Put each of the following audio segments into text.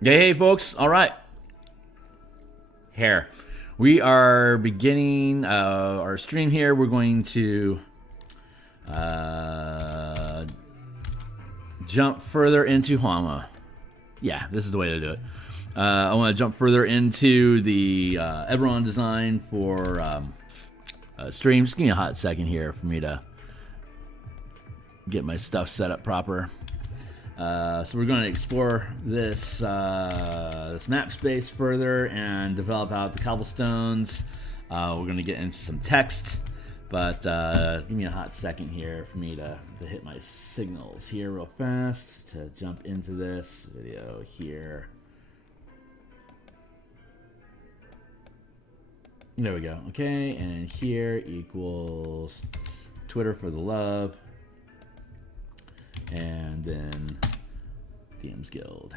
Hey, folks. All right. Here. We are beginning our stream here. We're going to jump further into Hama. Yeah, this is the way to do it. I want to jump further into the Eberron design for stream. Just give me a hot second here for me to get my stuff set up proper. So we're going to explore this this map space further and develop out the cobblestones. We're going to get into some text, but give me a hot second here for me to hit my signals here real fast to jump into this video here. There we go. Okay, and here equals Twitter for the love. And then DMsGuild.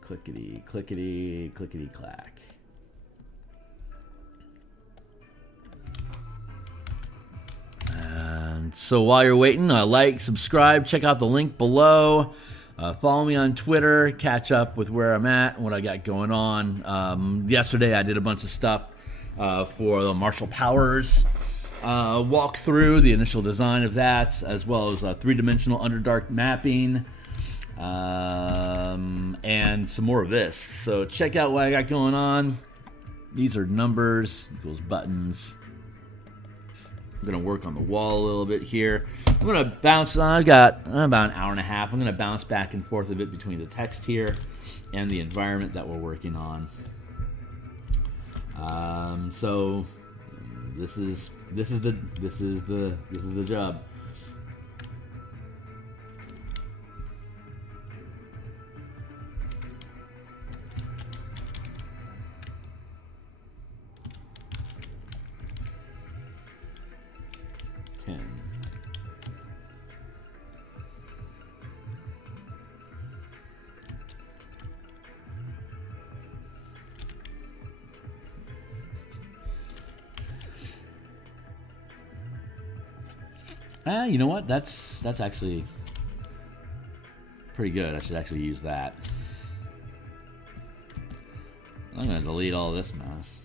Clickety, clickety, clickety clack. And so while you're waiting, like, subscribe, check out the link below. Follow me on Twitter, catch up with where I'm at and what I got going on. Yesterday I did a bunch of stuff for the Martial Powers. Walk through the initial design of that, as well as three-dimensional Underdark mapping, and some more of this. So check out what I got going on. These are numbers equals buttons. I'm gonna work on the wall a little bit here. I'm gonna bounce. I've got about an hour and a half. I'm gonna bounce back and forth a bit between the text here and the environment that we're working on. So this is the job. You know what? That's actually pretty good. I should actually use that. I'm gonna delete all this mess.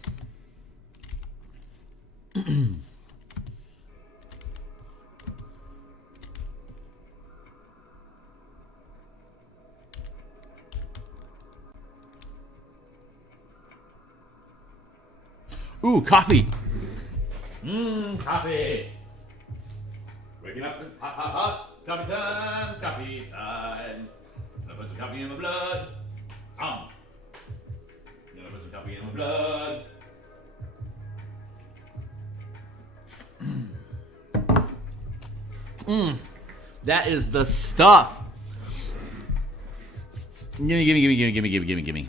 Ooh, coffee. Coffee. Waking up and hot, coffee time, coffee time. Gonna put some coffee in my blood. Gonna put some coffee in my blood. That is the stuff. Gimme.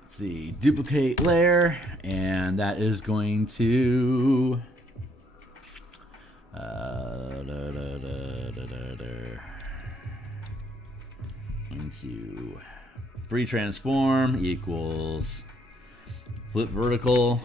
Let's see, duplicate layer, and that is going to into free transform equals flip vertical.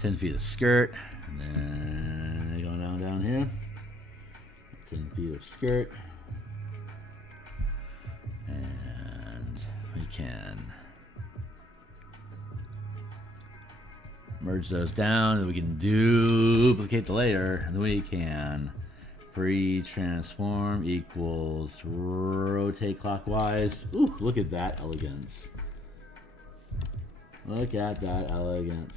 Ten feet of skirt, and then going down here. 10 feet of skirt, and we can merge those down, and we can duplicate the layer, and then we can free transform equals rotate clockwise. Ooh, look at that elegance. Look at that elegance.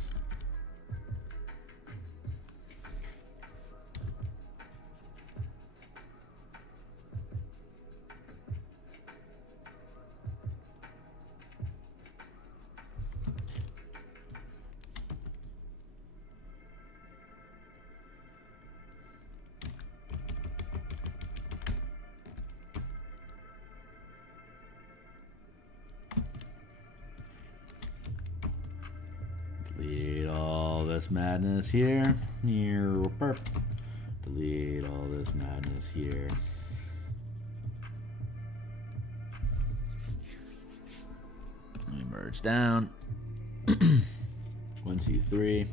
this madness here. Delete all this madness here. Let me merge down. 1, 2, 3.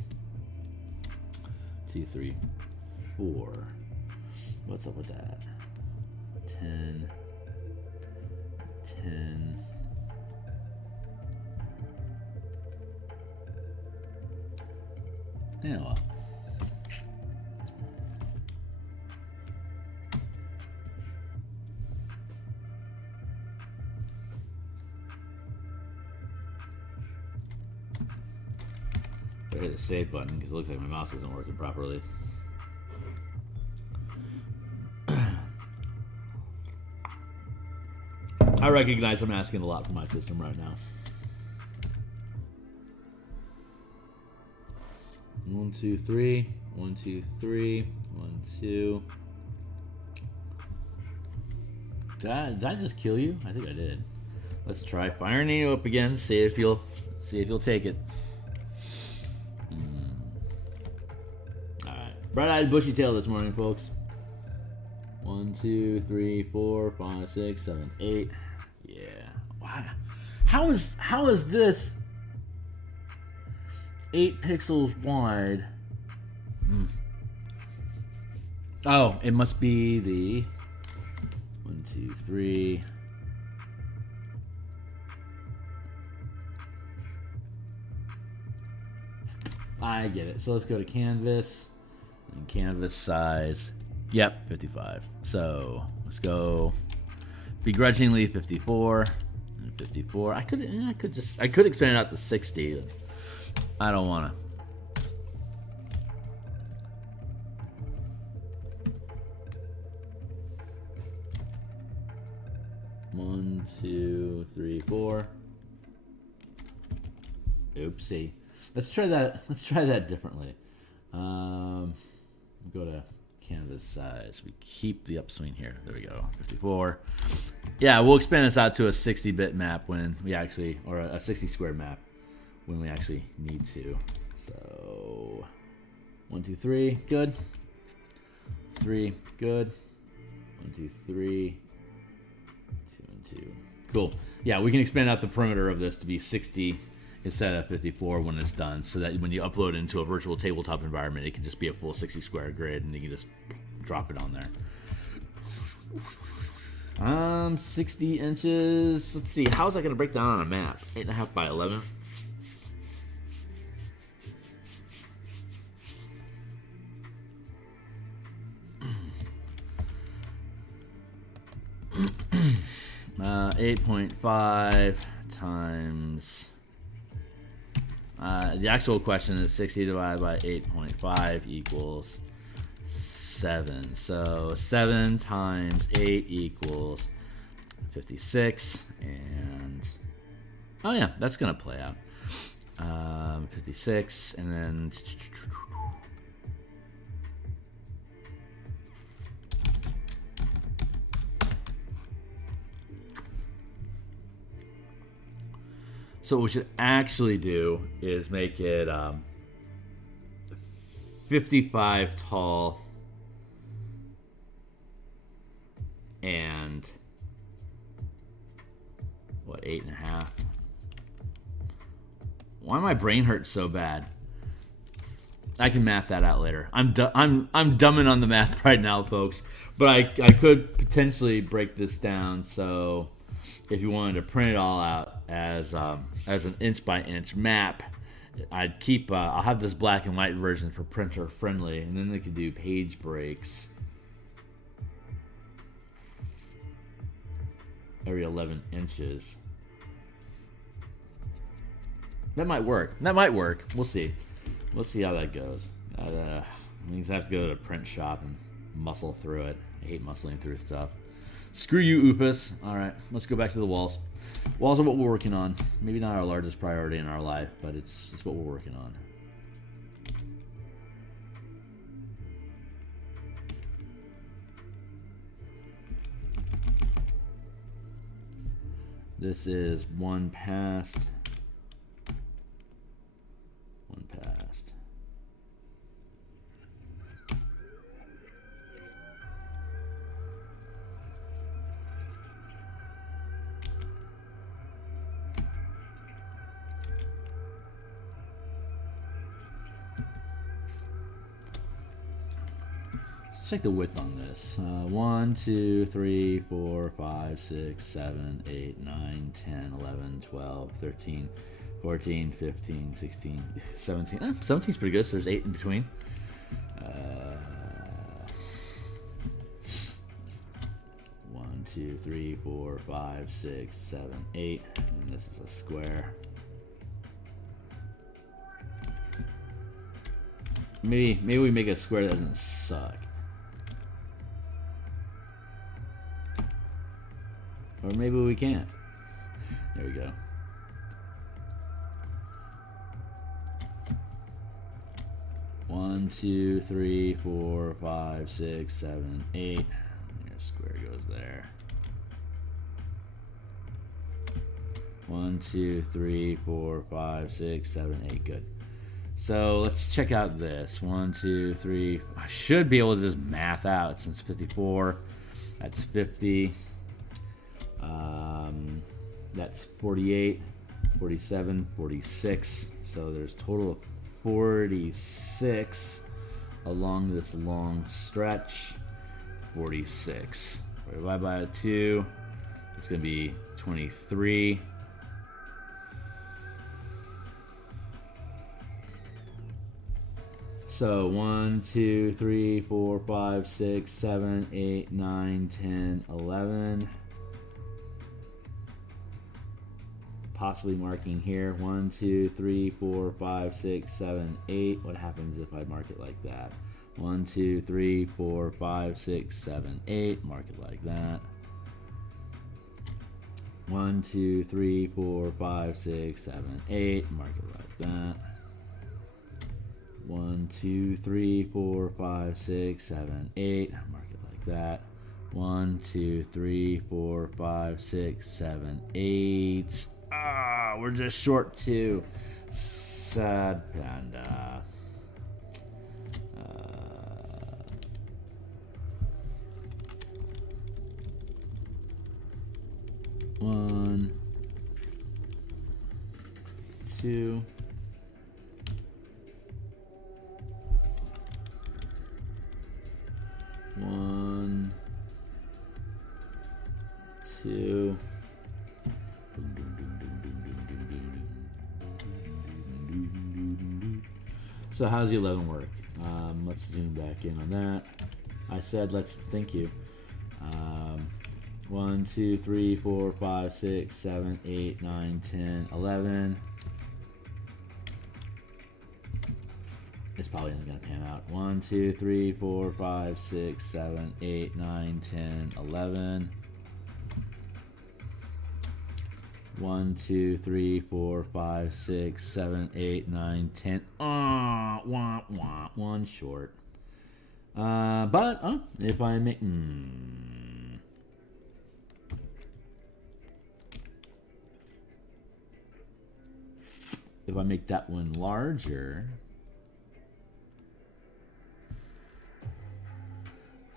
2, 3, 4. What's up with that? 10. 10. Yeah, well. I hit the save button because it looks like my mouse isn't working properly. I recognize I'm asking a lot from my system right now. 1, 2, 3. 1, 2, 3. 1, 2. Did I just kill you? I think I did. Let's try firing you up again. See if you'll take it. All right, bright-eyed, bushy tail this morning, folks. 1, 2, 3, 4, 5, 6, 7, 8. Yeah. Wow. How is this 8 pixels wide? Oh, it must be the 1, 2, 3. I get it. So let's go to canvas and canvas size. Yep, 55. So let's go begrudgingly 54 and 54. I could expand it out to 60. I don't want to. One, 2, 3, 4. Oopsie. Let's try that. Let's try that differently. Go to canvas size. We keep the upswing here. There we go. 54. Yeah, we'll expand this out to a 60-bit map when we actually, or a 60 square map when we actually need to. So 1, 2, 3. Good. 3. Good. 1, 2, 3. 2 and 2. Cool. Yeah, we can expand out the perimeter of this to be 60 instead of 54 when it's done, so that when you upload it into a virtual tabletop environment, it can just be a full 60 square grid and you can just drop it on there. 60 inches. Let's see, how's that going to break down on a map? 8.5 by 11. Uh, 8.5 times. The actual question is 60 divided by 8.5 equals 7. So 7 times 8 equals 56. And oh yeah, that's gonna play out. 56, and then so what we should actually do is make it 55 tall and what, 8.5. Why my brain hurts so bad? I can math that out later. I'm dumbing on the math right now, folks. But I could potentially break this down. So if you wanted to print it all out as an inch by inch map, I'd keep I'll have this black and white version for printer friendly, and then they could do page breaks every 11 inches. That might work. We'll see. We'll see how that goes. We just have to go to the print shop and muscle through it. I hate muscling through stuff. Screw you, Oofus. All right, let's go back to the walls. Walls are what we're working on. Maybe not our largest priority in our life, but it's what we're working on. This is one past. check the width on this. 1, 2, 3, 4, 5, 6, 7, 8, 9, 10, 11, 12, 13, 14, 15, 16, 17. 17's pretty good, so there's 8 in between. 1, 2, 3, 4, 5, 6, 7, 8. And this is a square. Maybe we make a square that doesn't suck. Or maybe we can't. There we go. One, 2, 3, 4, 5, 6, 7, 8. Your square goes there. 1, 2, 3, 4, 5, 6, 7, 8. Good. So let's check out this. 1, 2, 3. I should be able to just math out since 54. That's 50. That's 48, 47, 46. So there's total of 46 along this long stretch. 46. Divide by 2. It's going to be 23. So 1, 2, 3, 4, 5, 6, 7, 8, 9, 10, 11. Possibly marking here. 1, 2, 3, 4, 5, 6, 7, 8. What happens if I mark it like that? 1, 2, 3, 4, 5, 6, 7, 8. Mark it like that. 1, 2, 3, 4, 5, 6, 7, 8. Mark it like that. 1, 2, 3, 4, 5, 6, 7, 8. Mark it like that. 1, 2, 3, 4, 5, 6, 7, 8. Ah, we're just short 2. Sad panda. 1, 2. 1, 2. So how's the 11 work? Let's zoom back in on that. I said let's, thank you. 1, 2, 3, 4, 5, 6, 7, 8, 9, 10, 11. It's probably not going to pan out. 1, 2, 3, 4, 5, 6, 7, 8, 9, 10, 11. 1, 2, 3, 4, 5, 6, 7, 8, 9, 10. One short. But if I make if I make that one larger,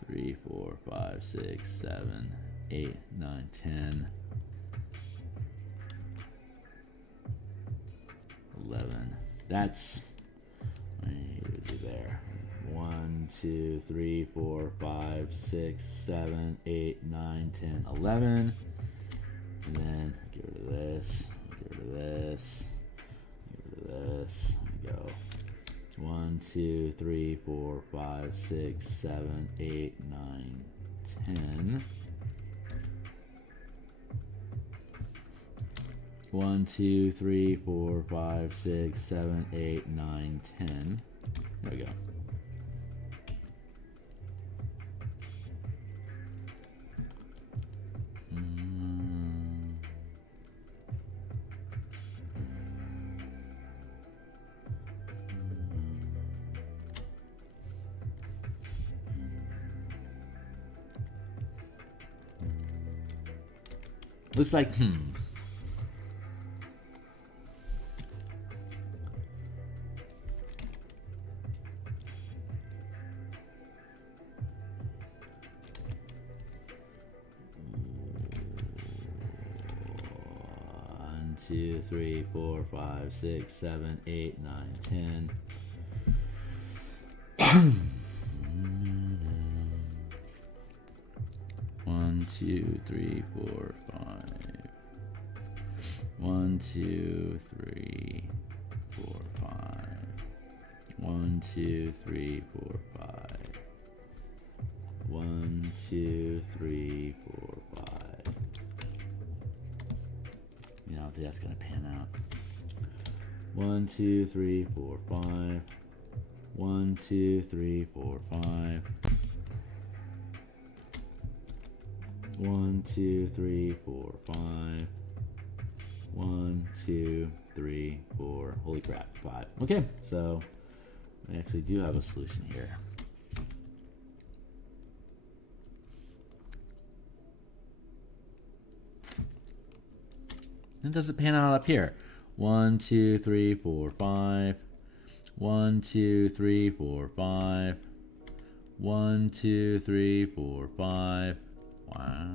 3, 4, 5, 6, 7, 8, 9, 10, 11. That's there. 1, 2, 3, 4, 5, 6, 7, 8, 9, 10, 11. And then get rid of this. Get rid of this. Get rid of this. There we go. 1, 2, 3, 4, 5, 6, 7, 8, 9, 10. 1, 2, 3, 4, 5, 6, 7, 8, 9, 10. There we go. Looks like, 2, 3, 4, 5, 6, 7, 8, 9, 10. 1, 2, 3, 4, 5. 1, 2, 3, 4, 5. 1, 2, 3, 4, 5. 1, 2, 3, 4, 5. You know, I don't think that's gonna pan out. 1, 2, 3, 4, 5. 1, 2, 3, 4, 5. 1, 2, 3, 4, 5. 1, 2, 3, 4. Holy crap, 5. Okay, so I actually do have a solution here. And does it pan out up here? 1, 2, 3, 4, 5. 1, 2, 3, 4, 5. 1, 2, 3, 4, 5. Wow.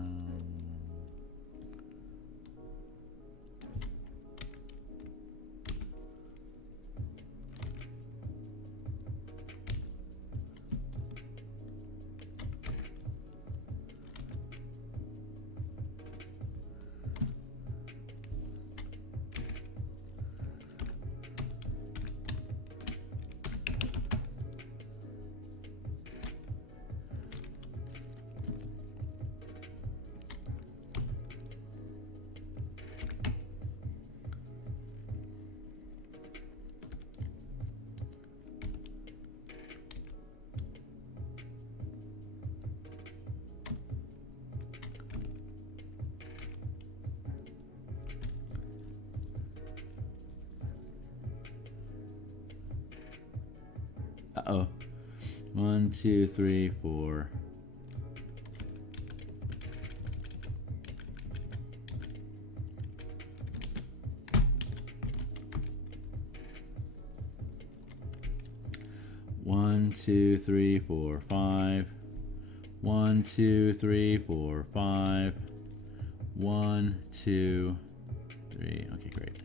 Uh-oh. 1, 2, 3, 4. One, 2, 3, 4, 5. 1, 2, 3, 4, 5. 1, 2, 3. Okay, great.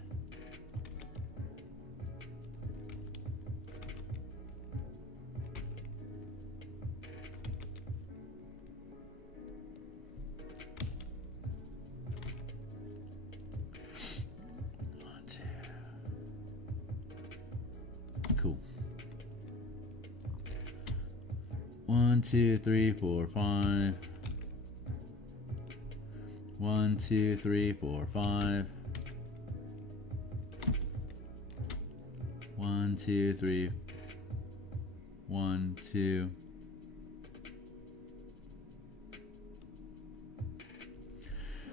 Cool. 1, 2, 3, 4, 5. 1, 2, 3, 4, 5. 1, 2, 3. 1, 2.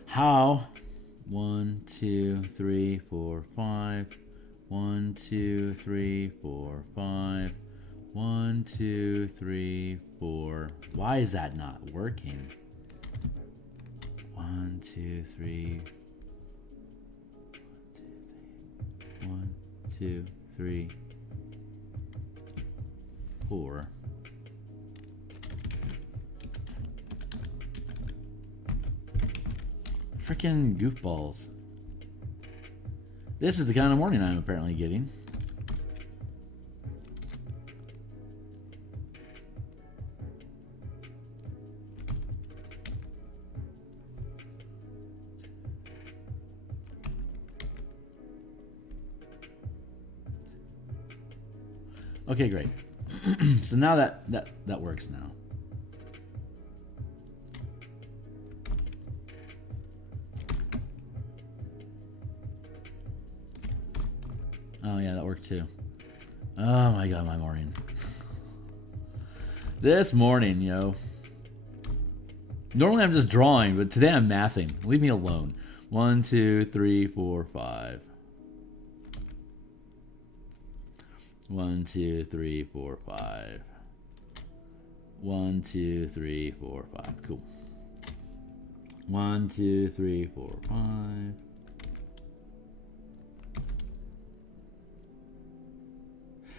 How? 1, 2, 3, 4, 5. 1, 2, 3, 4, 5. 1, 2, 3, 4. Why is that not working? 1, 2, 3. 1, 2, 3, 4. Freaking goofballs. This is the kind of morning I'm apparently getting. Okay, great. So now that works now. Oh yeah, that worked too. Oh my god, my morning. This morning, yo. Normally I'm just drawing, but today I'm mathing. Leave me alone. 1, 2, 3, 4, 5. 1, 2, 3, 4, 5. 1, 2, 3, 4, 5. Cool. 1, 2, 3, 4, 5.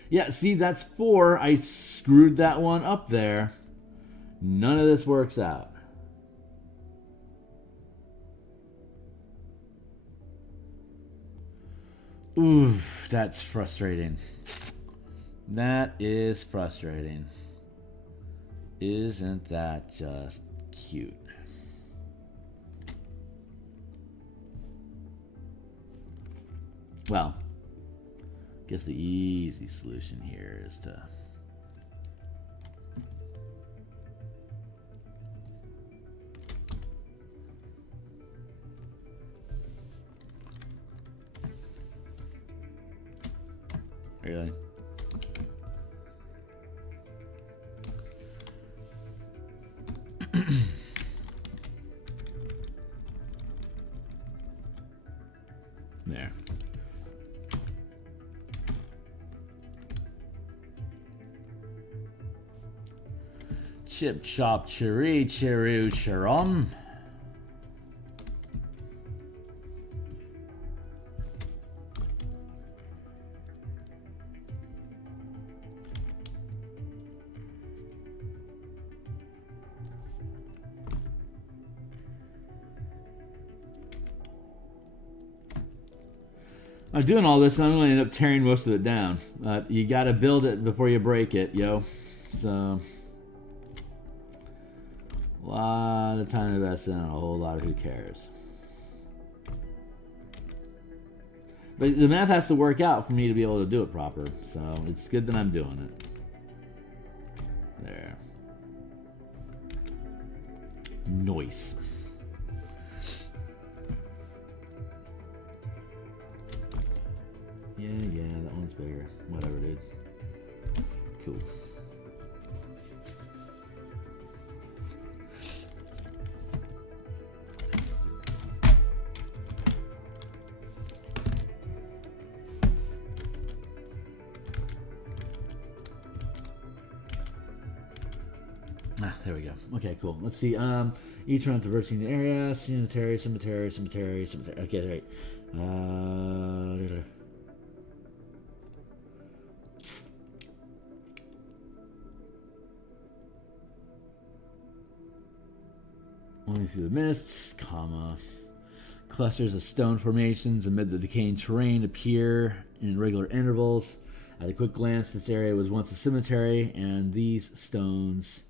Yeah, see, that's 4. I screwed that one up there. None of this works out. Oof, that's frustrating. That is frustrating. Isn't that just cute? Well, I guess the easy solution here is to really. There. Chip chop chiri chiru chirom. I'm doing all this, and I'm going to end up tearing most of it down. You got to build it before you break it, yo. So, a lot of time invested and a whole lot of who cares. But the math has to work out for me to be able to do it proper. So, it's good that I'm doing it. There. Nice. Yeah, that one's bigger. Whatever, dude. Cool. There we go. Okay, cool. Let's see. Each round traversing the area. Cemetery. Okay, right. Only through the mists, comma. Clusters of stone formations amid the decaying terrain appear in regular intervals. At a quick glance, this area was once a cemetery, and these stones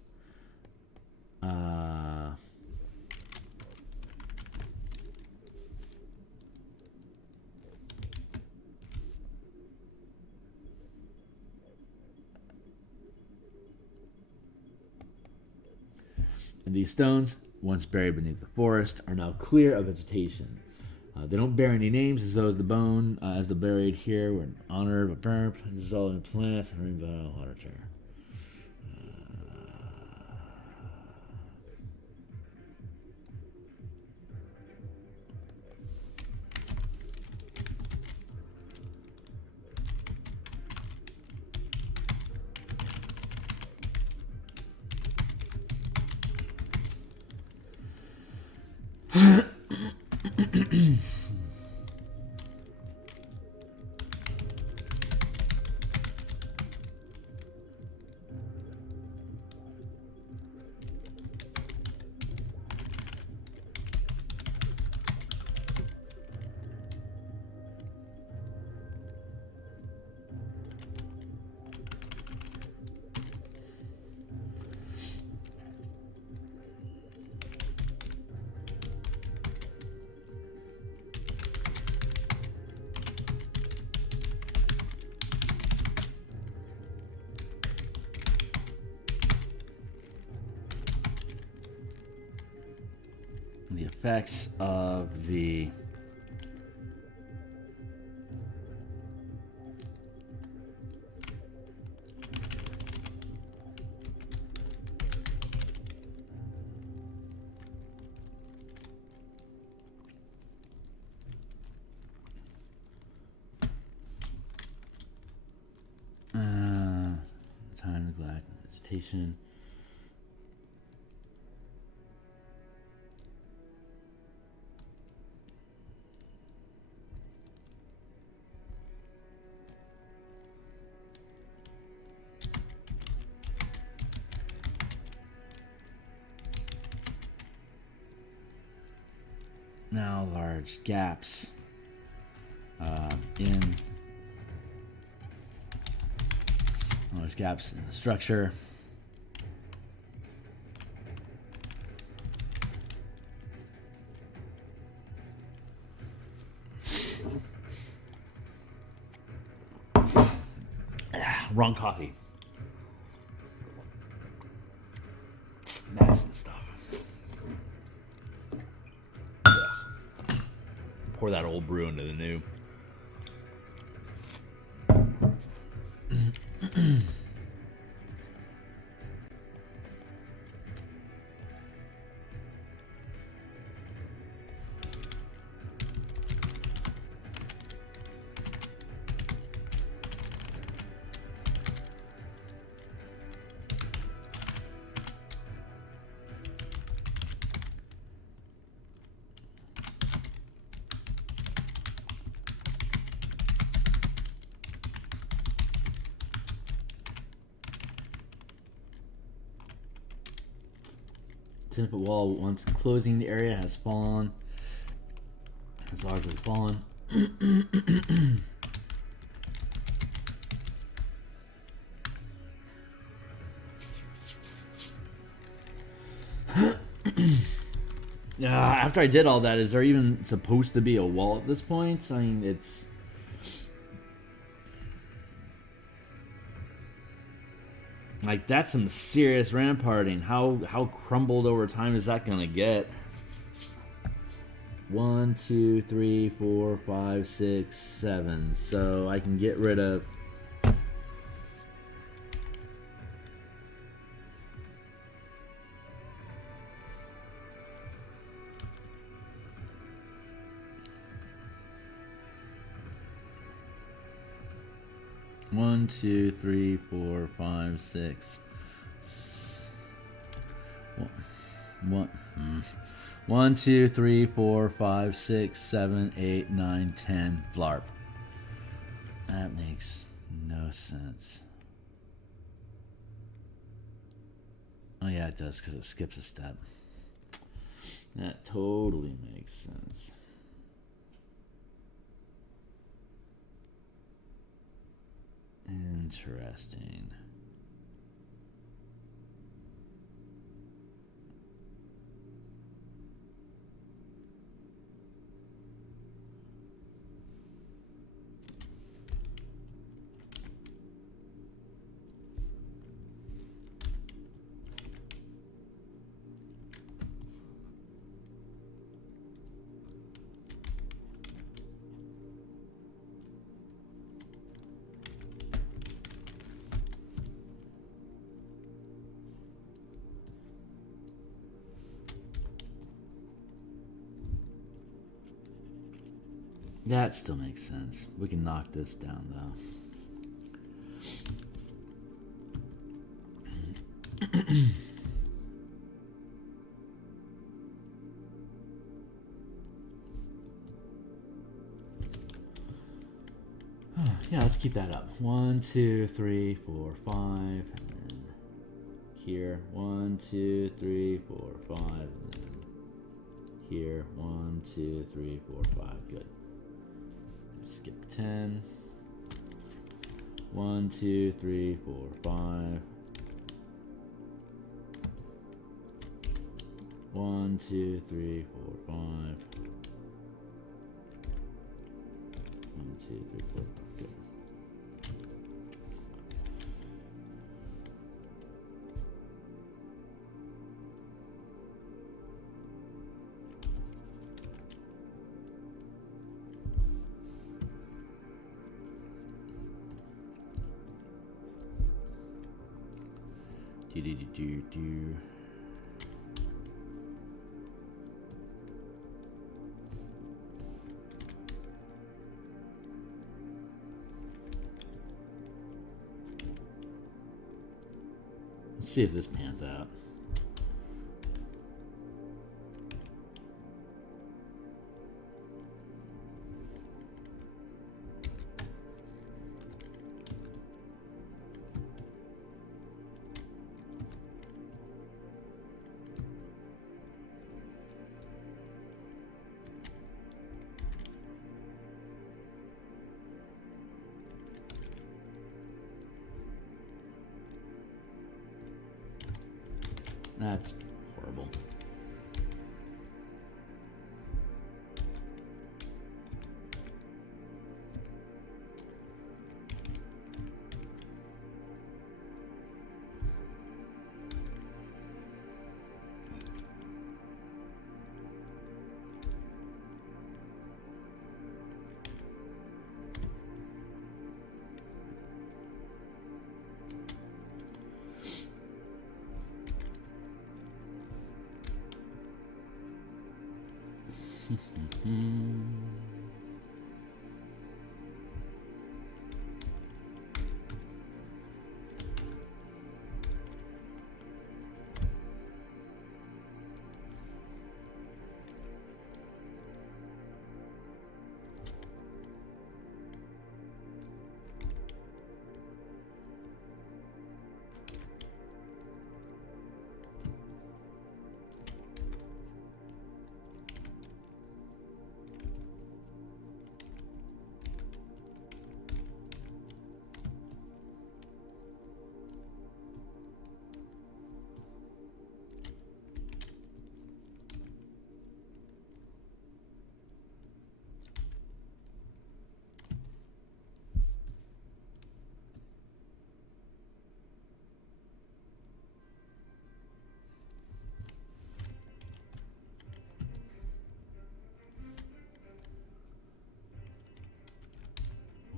once buried beneath the forest, are now clear of vegetation. They don't bear any names, as though as the buried here were in honor of a burp, dissolving plant, and vital water terror. The effects of the time, neglect, vegetation. Now large gaps in the structure. Wrong coffee. That's the stuff. Ugh. Pour that old brew into the new. Ten foot wall once closing the area has fallen. Has largely fallen. After I did all that, is there even supposed to be a wall at this point? I mean, it's... Like, that's some serious ramparting. How crumbled over time is that gonna get? 1, 2, 3, 4, 5, 6, 7. So I can get rid of... One, two, three, four, five, six. One, two, three, four, five, 6, 7, 8, 9, 10. Flarp. That makes no sense. Oh yeah, it does, because it skips a step. That totally makes sense. Interesting. That still makes sense. We can knock this down, though. Yeah, let's keep that up. 1, 2, 3, 4, 5. And then here. 1, 2, 3, 4, 5. And then here. 1, 2, 3, 4, 5. Good. Skip 10. 1, 2, 3, 4, 5. 1, 2, 3, 4, 5. 1, 2, 3, 4, 5. Good. Do. Let's see if this pans out. That's horrible.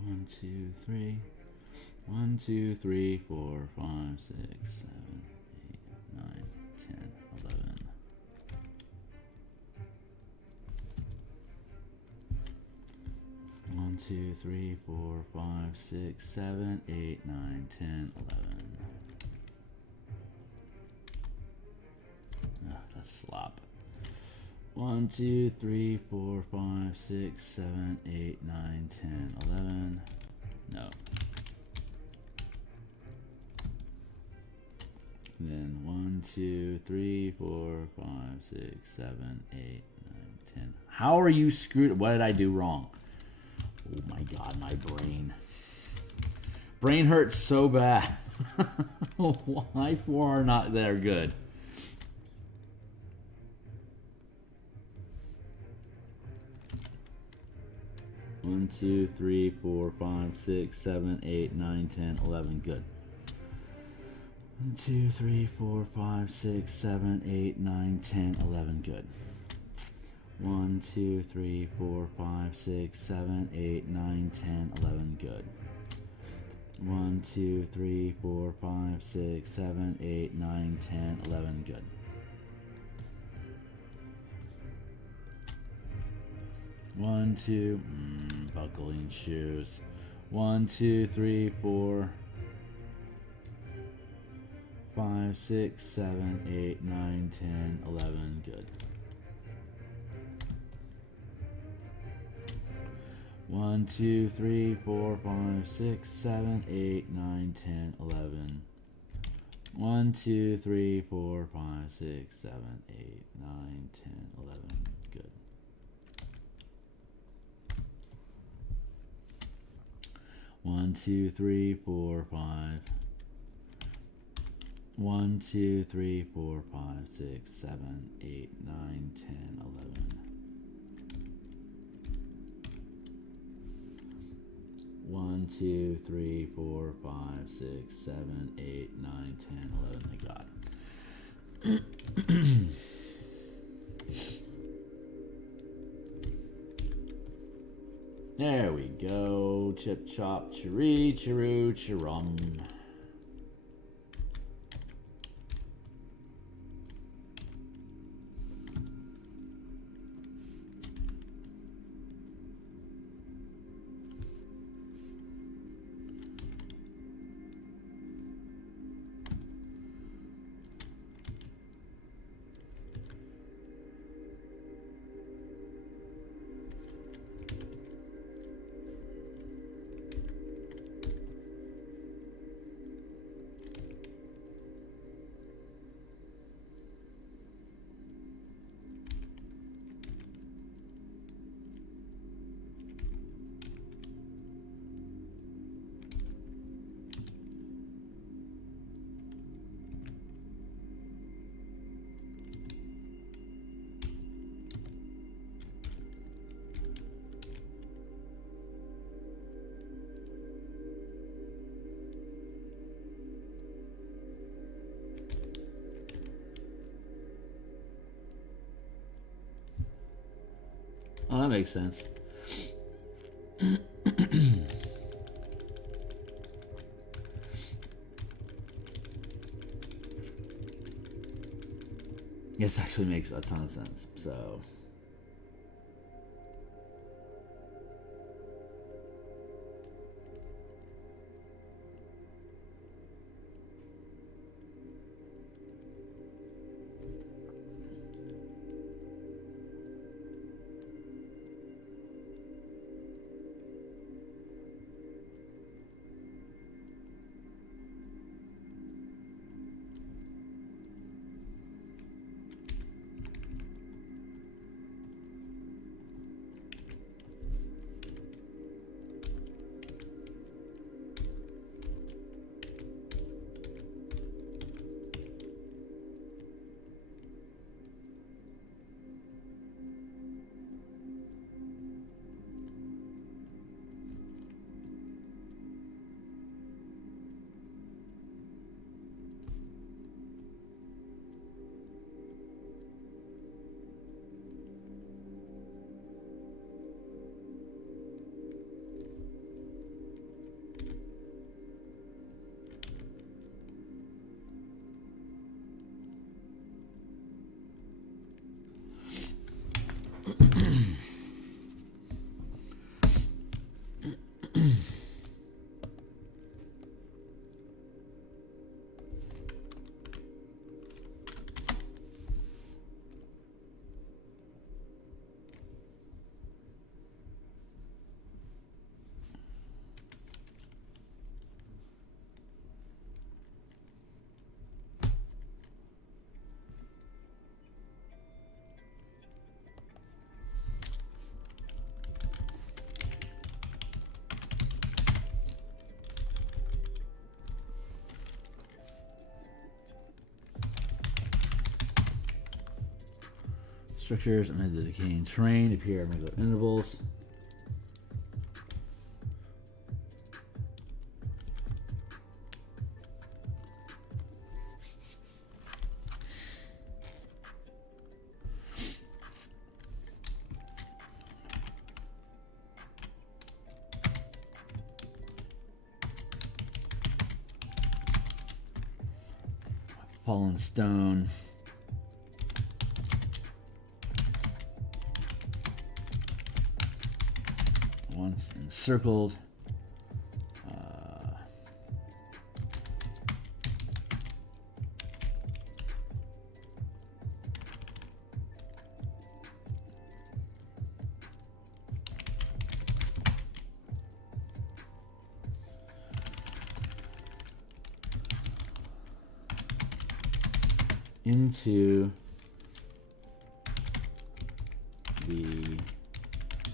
One, two, three. 1, 2, 3, 4, 5, 6, 7, 8, 9, 10, 11. 1, 2, 3, 4, 5, 6, 7, 8, 9, 10, 11. Ah, that's slop. 1, 2, 3, 4, 5, 6, 7, 8, 9, 10, 11. No. And then 1, 2, 3, 4, 5, 6, 7, 8, 9, 10. How are you screwed? What did I do wrong? Oh my god, my brain. Brain hurts so bad. Why 4 are not that are good? One, 2, 3, 4, 5, 6, 7, 8, 9, 10, 11. Good. 1, 2, 3, 4, 5, 6, 7, 8, 9, 10, 11. Good. 1, 2, 3, 4, 5, 6, 7, 8, 9, 10, 11. Good. 1, 2, 3, 4, 5, 6, 7, 8, 9, 10, 11. Good. 1, 2, buckling shoes. 1, 2, 3, 4, 5, 6, 7, 8, 9, 10, 11. Good. 1, 2, 3, 4, 5, 6, 7, 8, 9, 10, 11. 1, 2, 3, 4, 5, 6, 7, 8, 9, 10, 11. Good. 1, 2, 3, 4, 5. 1, 2, 3, 4, 5, 6, 7, 8, 9, 10, 11. 1, 2, 3, 4, 5, 6, 7, 8, 9, 10, 11. Thank God. There we go. Chip chop chiree chiroo chirum. Oh, that makes sense. This actually makes a ton of sense. So Structures amid the decaying terrain appear at regular intervals. Fallen stone. Once encircled. Into the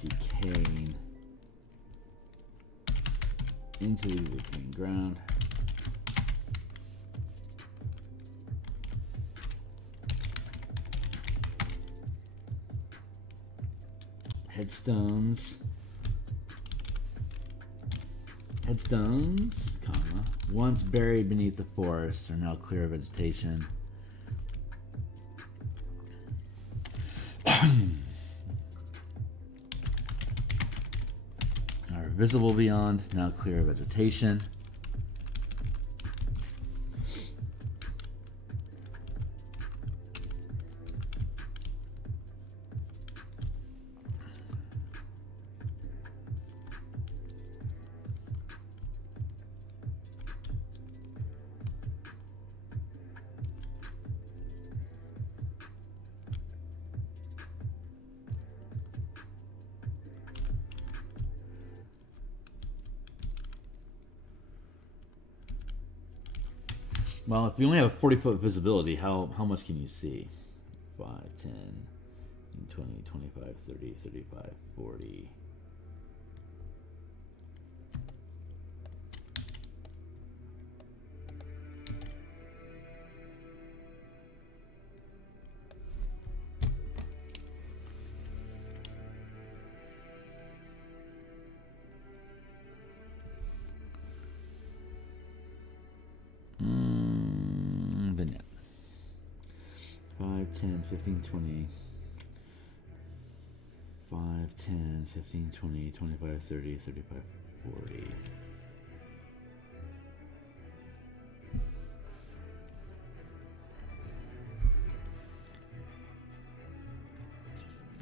decaying ground. Headstones, comma, once buried beneath the forest are now clear of vegetation. Are visible beyond, now clear of vegetation. Well, if you only have 40-foot visibility, how much can you see? 5, 10, 20, 25, 30, 35, 40. Vignette. 5, 10, 15, 20. 5, 10, 15, 20, 25, 30, 35, 40.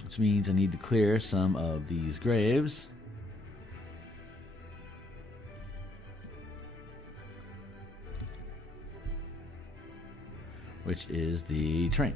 Which means I need to clear some of these graves. Which is the train.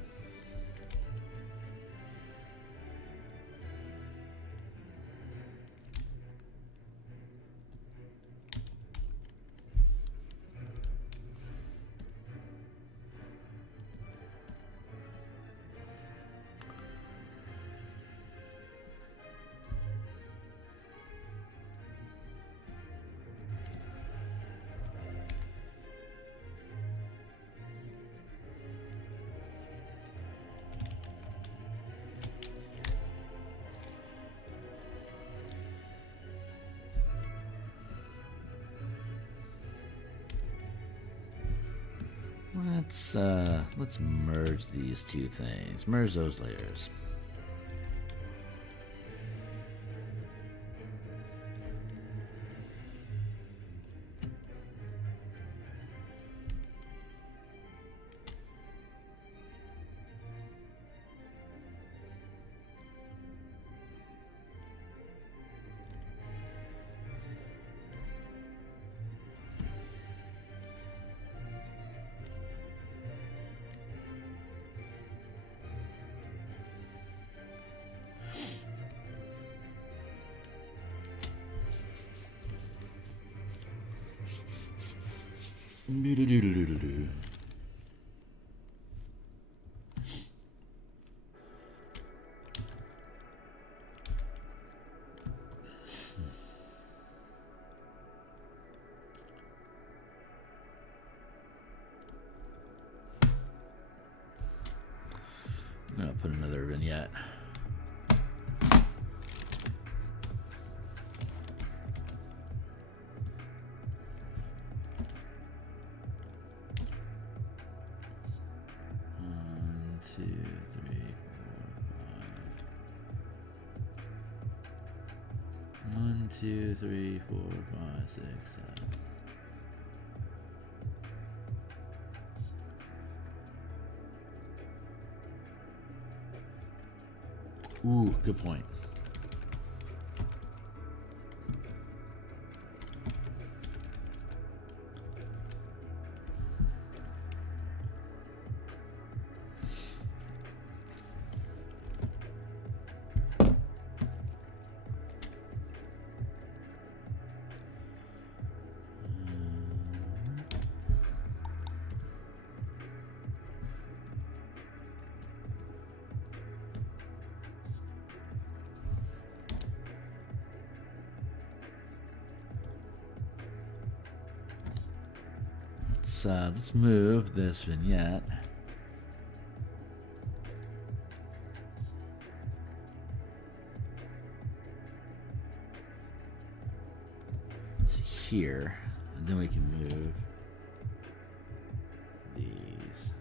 Let's merge these two things. Merge those layers. I'm gonna put another vignette. One, two, three, four, five. 1, 2, 3, 4, 5, 6, 7. Ooh, good point. Let's move this vignette. To here, and then we can move these.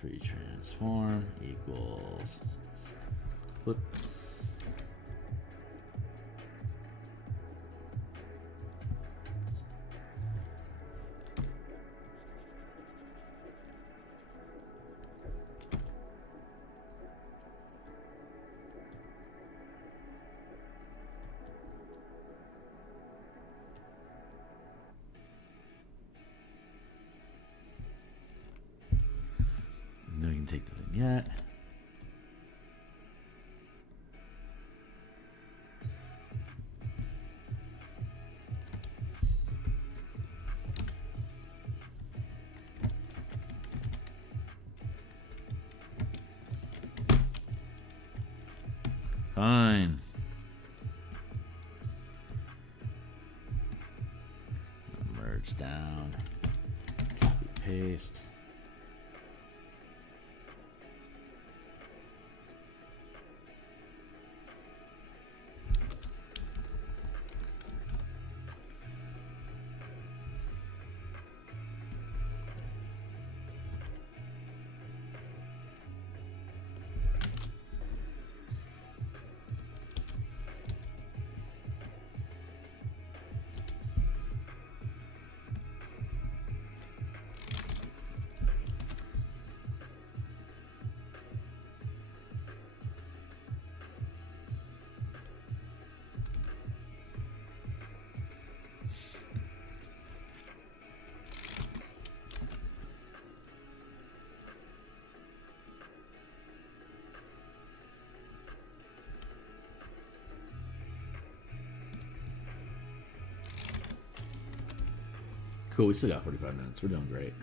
Free transform equals flip. Then we can take the vignette. Fine. Merge down. Paste. Cool, we still got 45 minutes. We're doing great.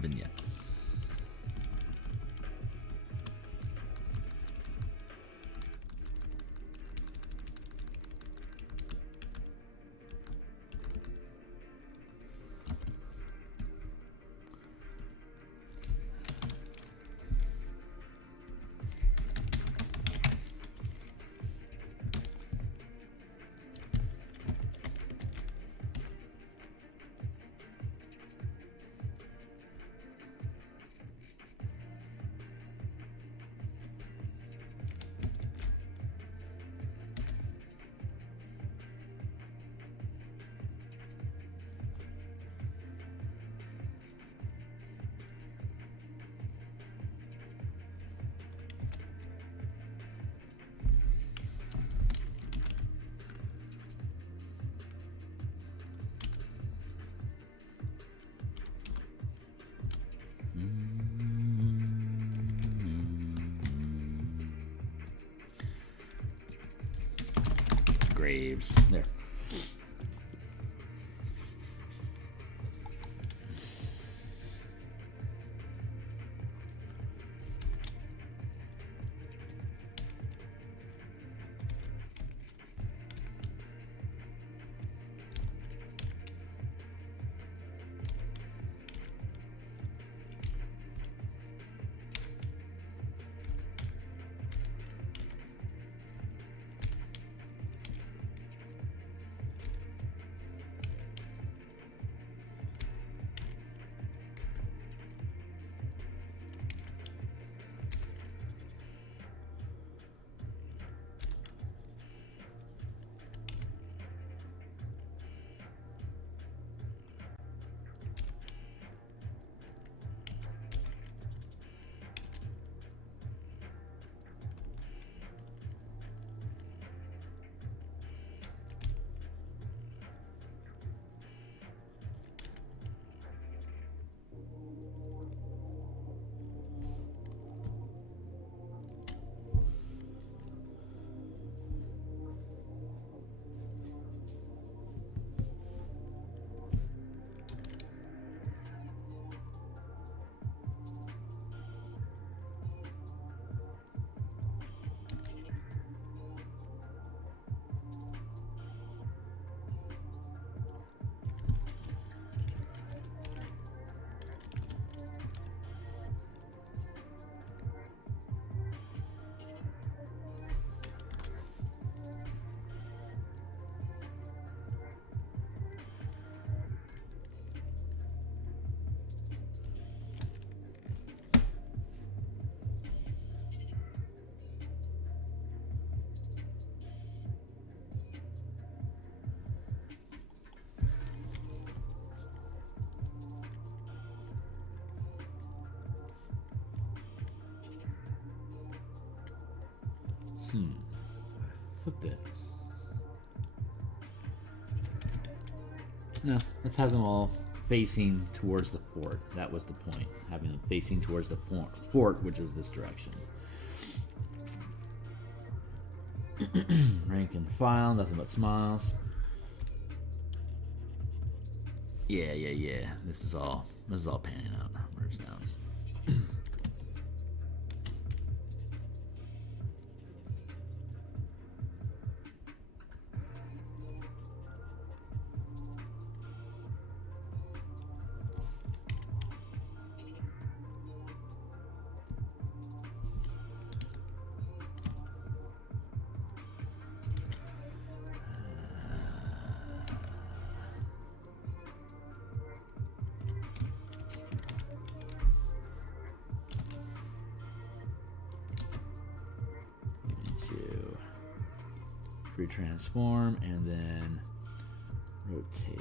Vignette. graves. There. Flip it. No, let's have them all facing towards the fort. That was the point. Having them facing towards the fort, which is this direction. Rank and file, nothing but smiles. Yeah. This is all panning out. Merge down. Transform and then rotate.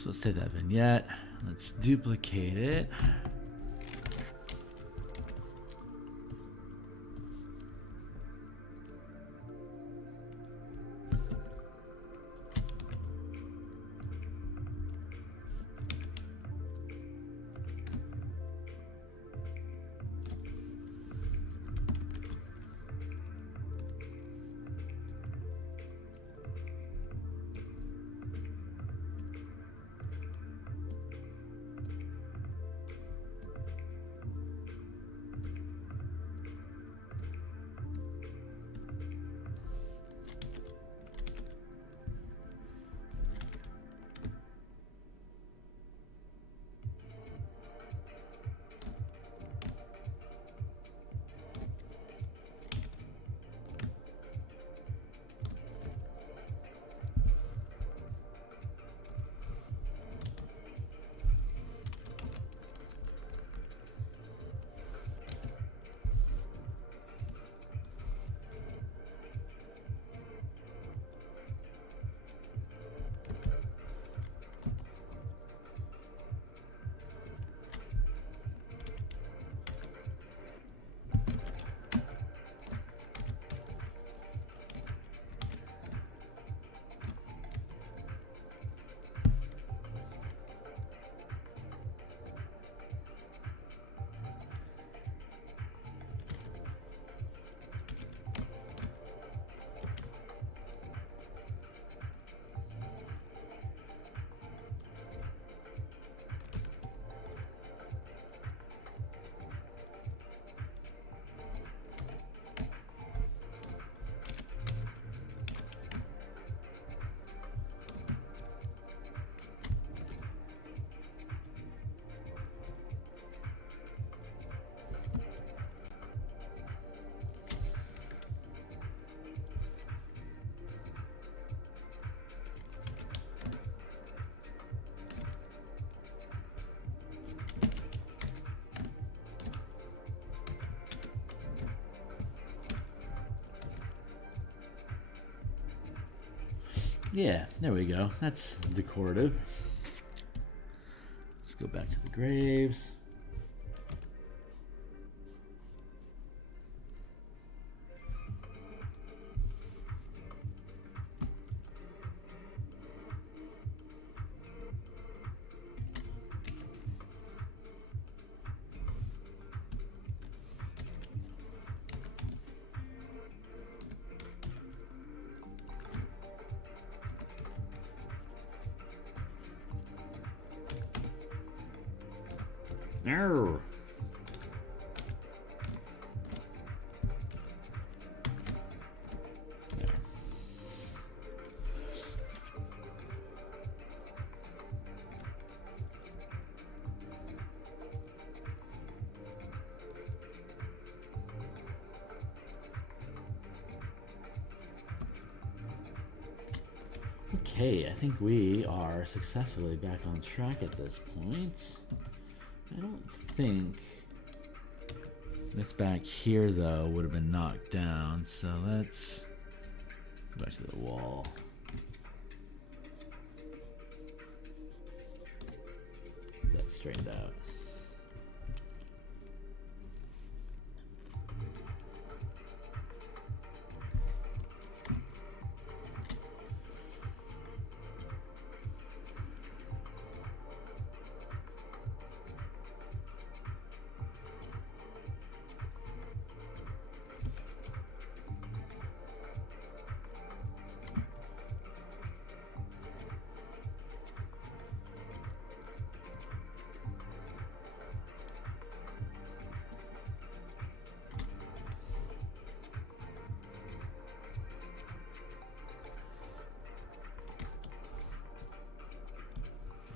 So let's take that vignette. Let's duplicate it. Yeah, there we go. That's decorative. Let's go back to the graves. No. Okay, I think we are successfully back on track at this point. I don't think this back here, though, would have been knocked down. So let's go back to the wall. Get that straightened out.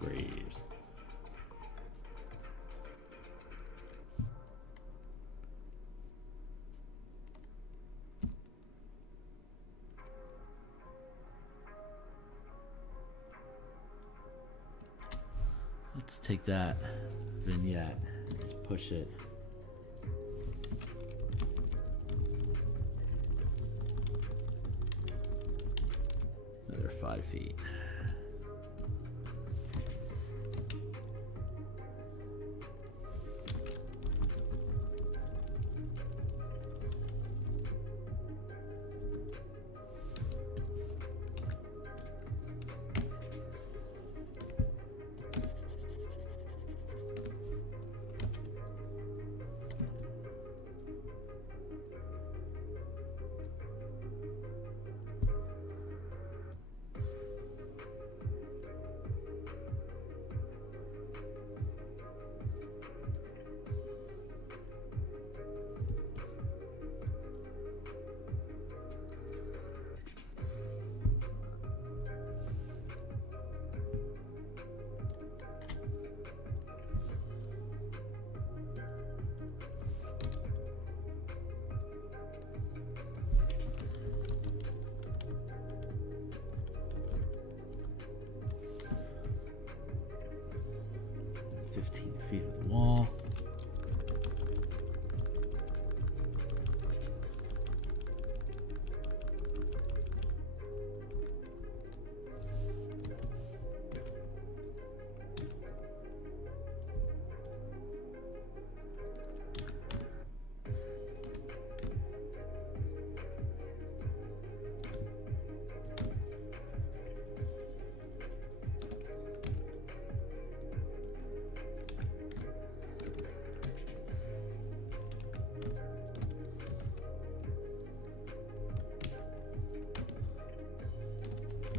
Graves. Let's take that vignette, let's push it. Another 5 feet. feet with the wall.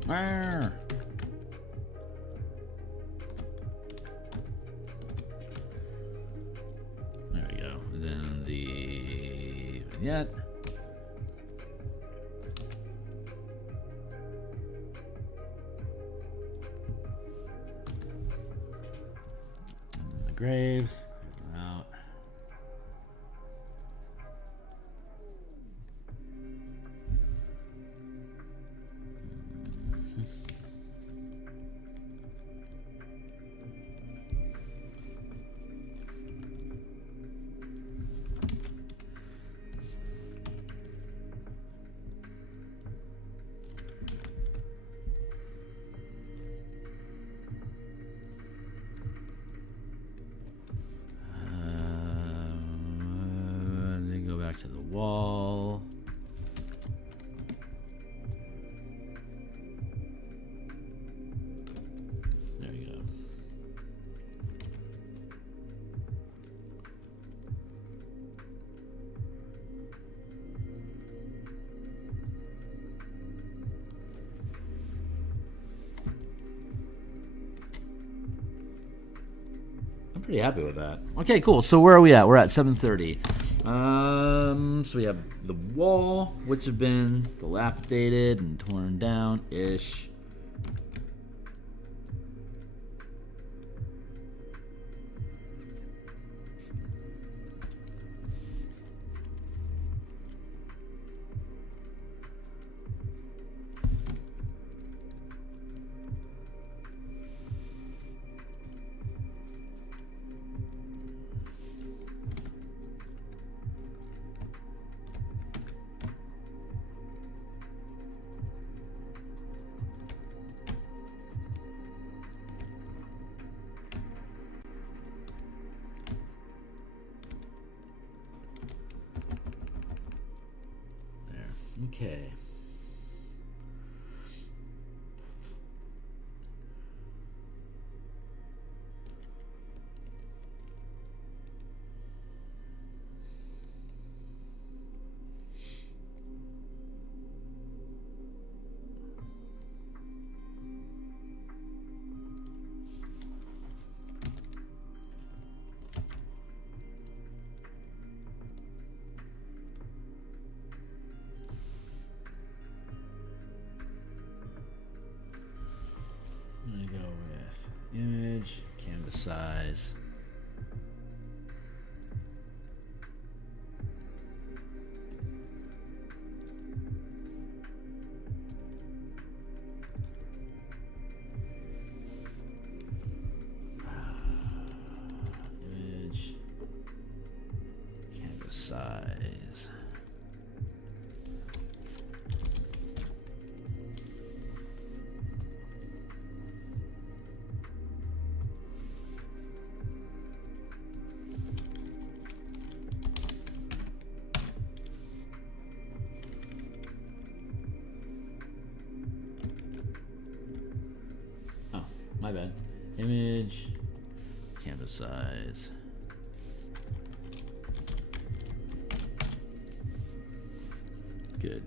Arr. There we go. And then the vignette. And the graves. Out. Then go back to the wall. There we go. I'm pretty happy with that. Okay, cool. So where are we at? We're at 7:30. So we have the wall, which have been dilapidated and torn down-ish. Okay. I'm gonna go with image, canvas size. Image, canvas size. My bad. Image, canvas size. Good.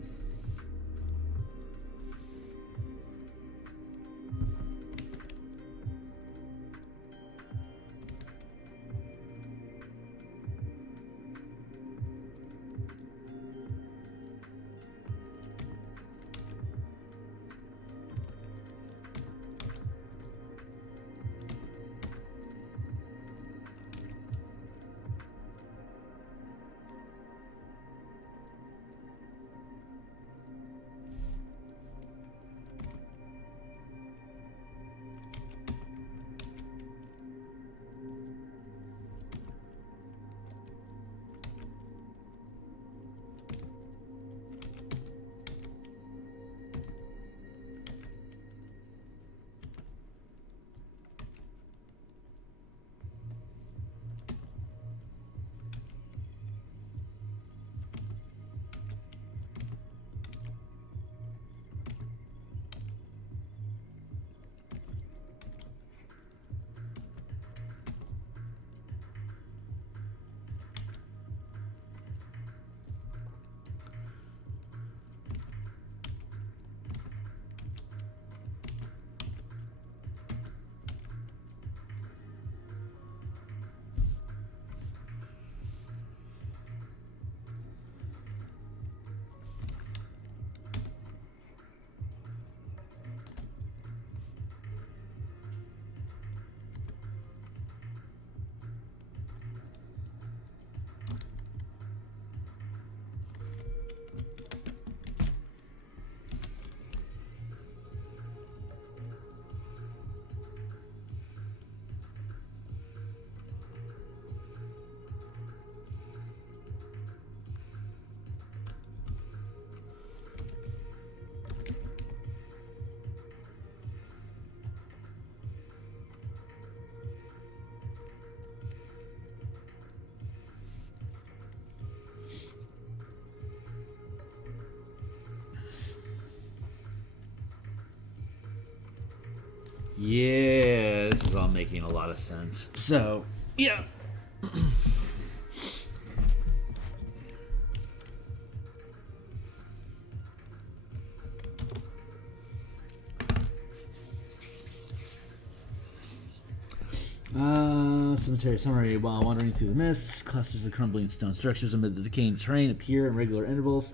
Yeah, this is all making a lot of sense. So, yeah. Cemetery summary. While wandering through the mists, clusters of crumbling stone structures amid the decaying terrain appear in regular intervals.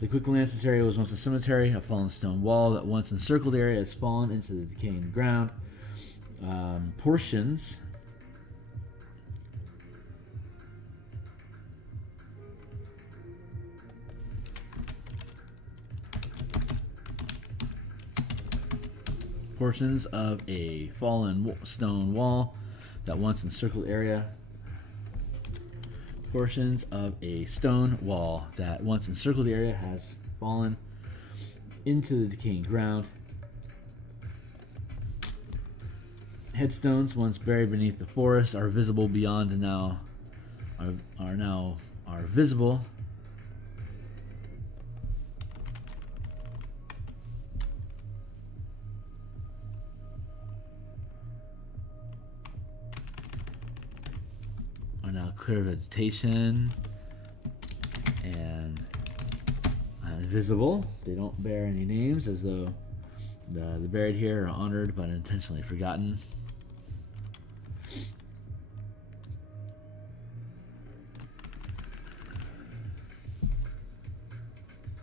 The quick glance, this area was once a cemetery. A fallen stone wall that once encircled the area has fallen into the decaying ground. Portions of a fallen stone wall that once encircled area. Portions of a stone wall that once encircled the area has fallen into the decaying ground. Headstones once buried beneath the forest are visible beyond and now are visible. Are now clear of vegetation and invisible. They don't bear any names, as though the buried here are honored but intentionally forgotten.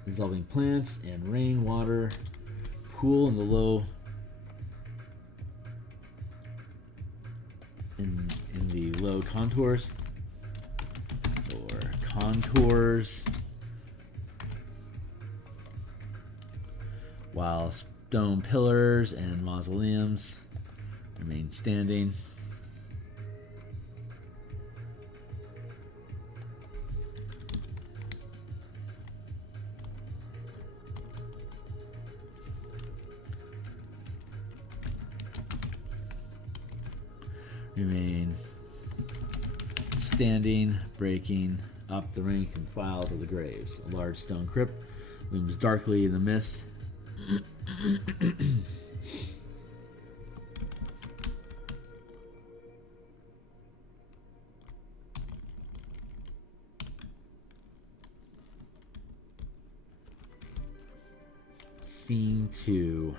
Dissolving plants and rainwater pool in the low in the low contours while stone pillars and mausoleums remain standing. Remain standing, breaking up the rank and files of the graves. A large stone crypt looms darkly in the mist. Seem to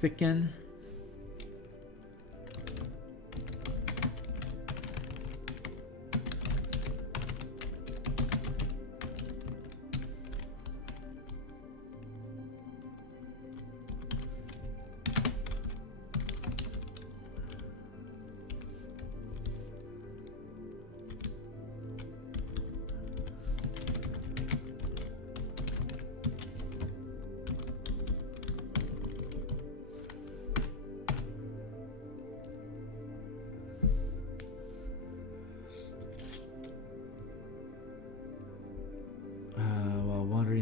thicken.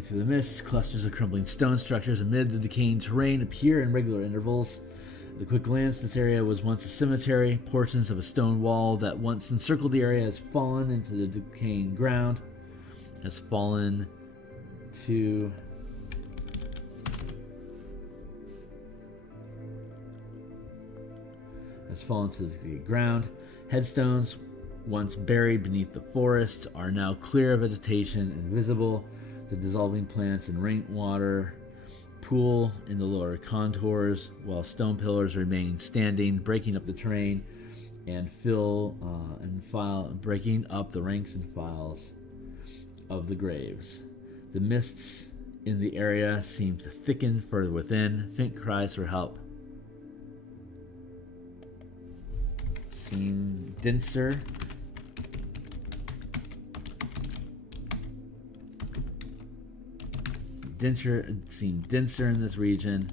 Through the mist, clusters of crumbling stone structures amid the decaying terrain appear in regular intervals. At a quick glance, this area was once a cemetery. Portions of a stone wall that once encircled the area has fallen into the decaying ground. Has fallen to the ground. Headstones, once buried beneath the forest, are now clear of vegetation and visible. The dissolving plants and rainwater pool in the lower contours, while stone pillars remain standing, breaking up the terrain and breaking up the ranks and files of the graves. The mists in the area seem to thicken further within. Faint cries for help seem denser. Seem denser in this region.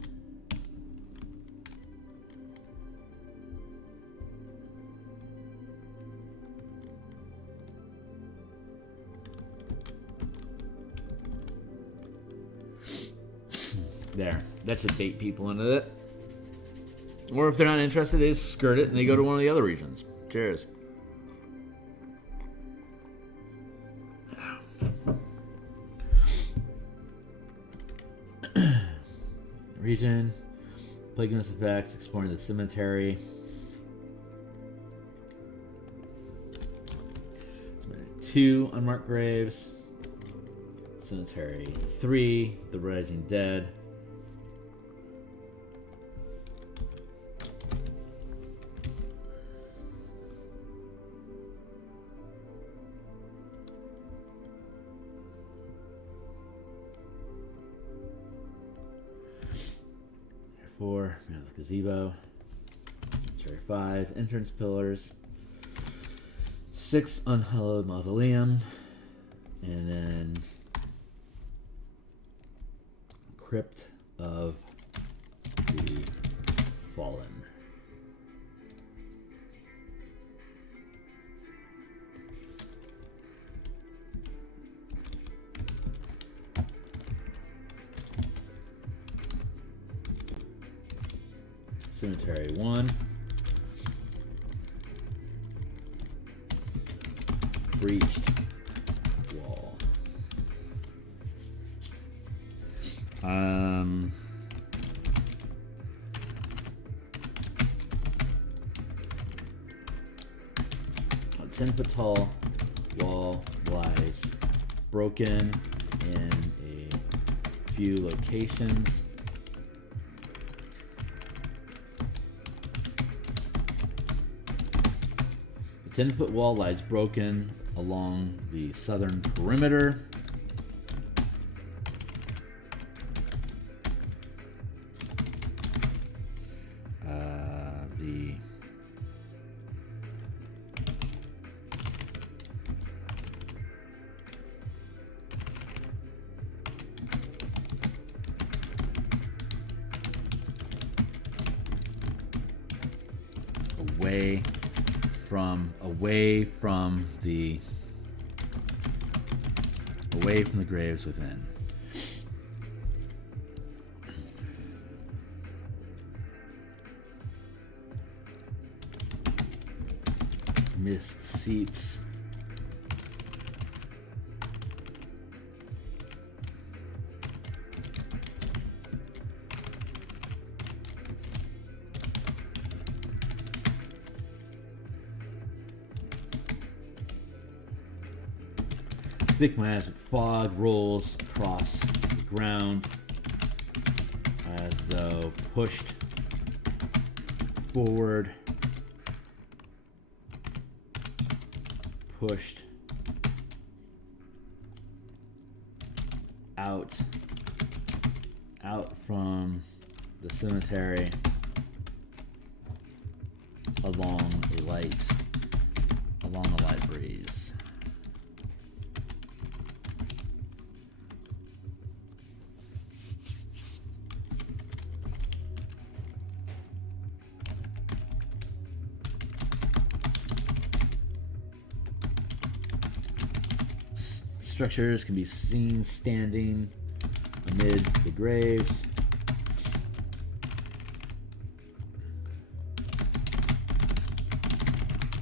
There. That should bait people into it. Or if they're not interested, they just skirt it and they go to one of the other regions. Cheers. region. Plague's effects, exploring the cemetery. 2 unmarked graves. Cemetery 3, the rising dead. Four, gazebo. Cemetery 5, entrance pillars. 6, unhallowed mausoleum, and then crypt of the fallen. Cemetery 1. Breached wall. 10-foot tall wall lies broken in a few locations. The 10-foot wall lies broken along the southern perimeter. The away from the graves within. Mist seeps. Thick magic fog rolls across the ground as though pushed forward, pushed out from the cemetery along a light breeze. Structures can be seen standing amid the graves.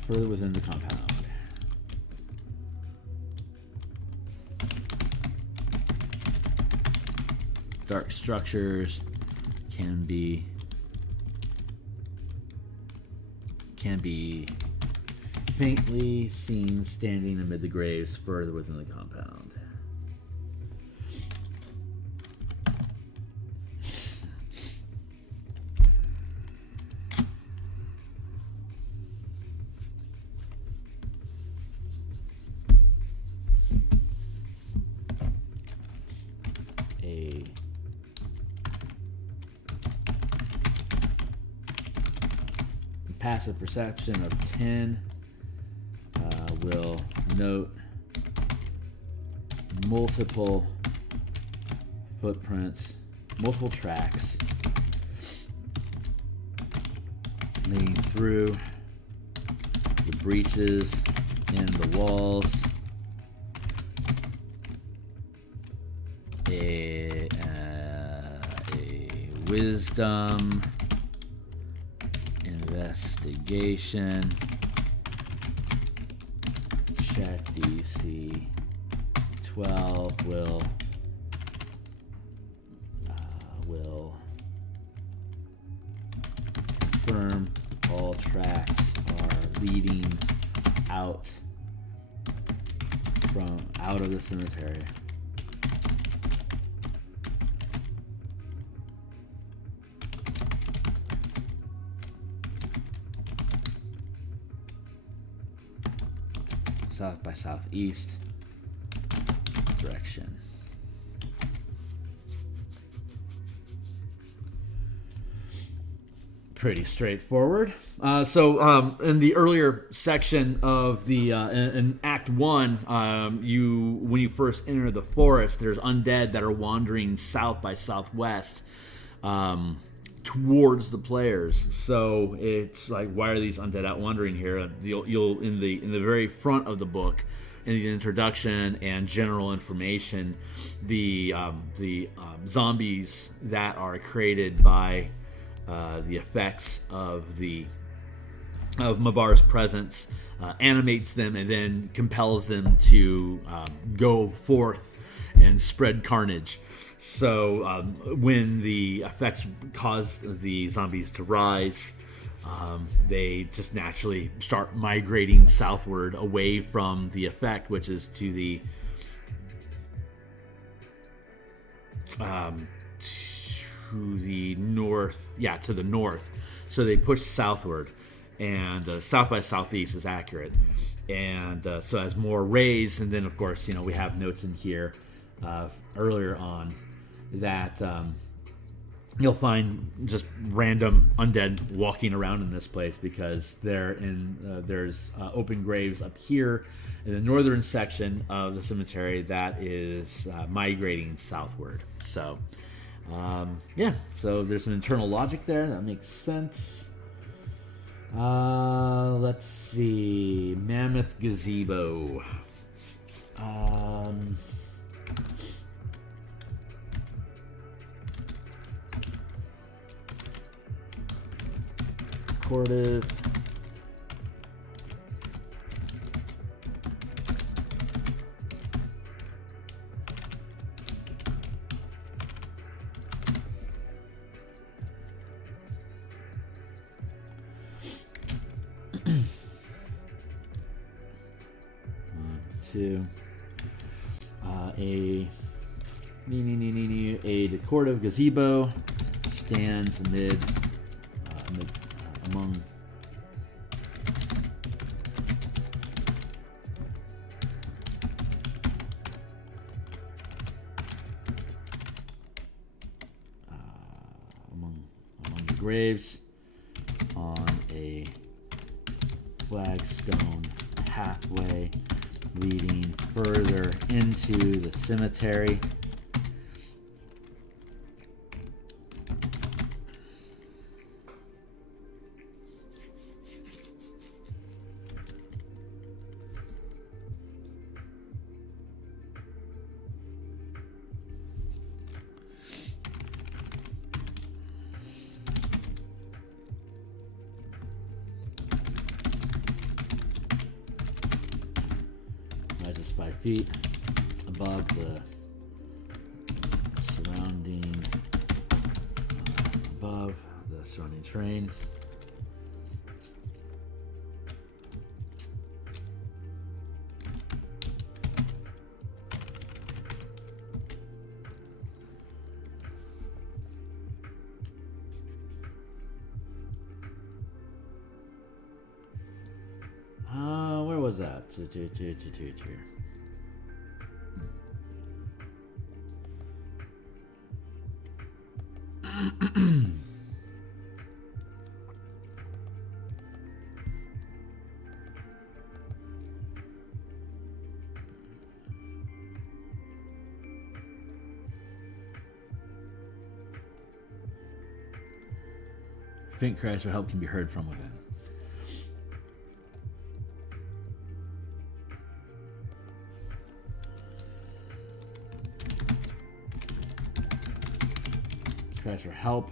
Further within the compound. Dark structures can be faintly seen standing amid the graves further within the compound. A passive perception of 10 will note multiple footprints, multiple tracks leading through the breaches in the walls. A wisdom investigation check DC 12 will Confirm all tracks are leading out of the cemetery. South by southeast direction. Pretty straightforward. So in the earlier section of the in Act 1, when you first enter the forest, there's undead that are wandering south by southwest towards the players. So it's like, why are these undead out wandering here? You'll in the very front of the book, in the introduction and general information, the zombies that are created by the effects of Mabar's presence animates them and then compels them to go forth and spread carnage. So when the effects cause the zombies to rise, they just naturally start migrating southward away from the effect, which is to the north. Yeah, to the north. So they push southward, and south by southeast is accurate. And so as more rays, and then of course, we have notes in here earlier on that you'll find just random undead walking around in this place because there's open graves up here in the northern section of the cemetery that is migrating southward. So so there's an internal logic there that makes sense. Let's see, Mammoth Gazebo. Recorded. A decorative gazebo stands among the graves on a flagstone pathway leading further into the cemetery. Rises 5 feet above the surrounding terrain. Where was that? Faint cries for help can be heard from within. Cries for help.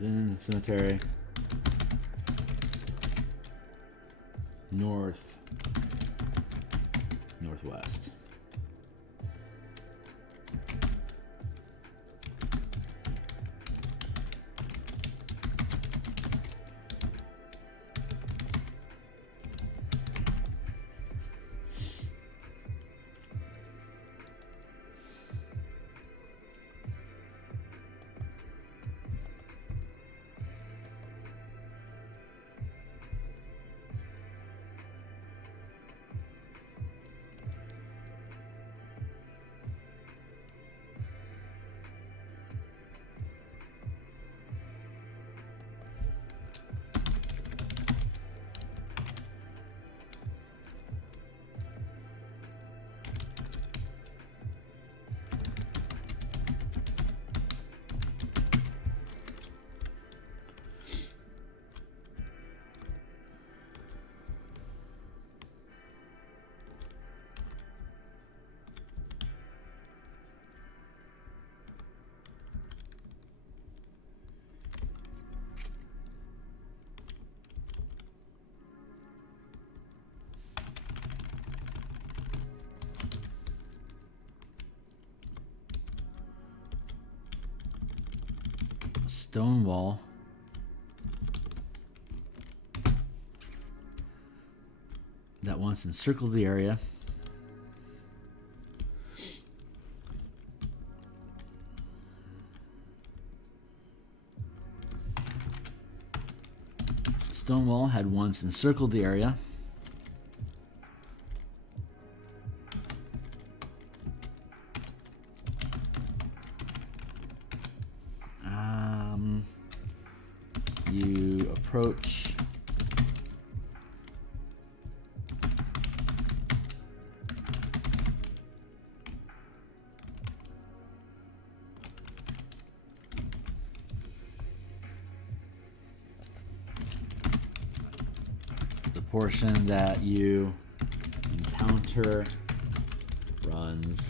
Within the cemetery. Northwest. Stone wall. That once encircled the area. Stone wall had once encircled the area. You approach the portion that you encounter runs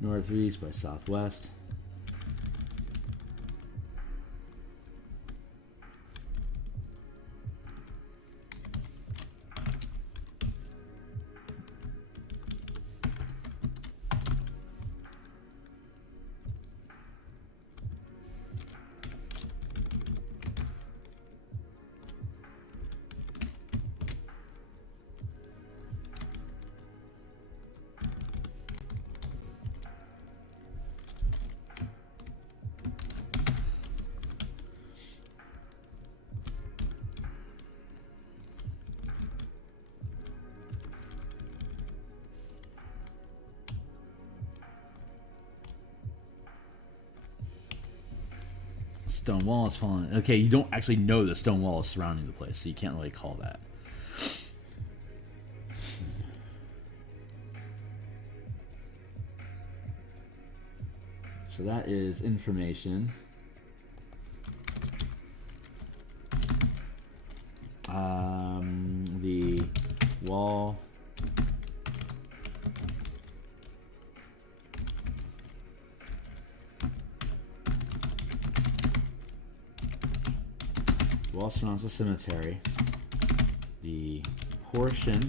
northeast by southwest. Stone wall is falling. Okay, you don't actually know the stone wall is surrounding the place, so you can't really call that. So that is information. The wall. Wall surrounds the cemetery. The portion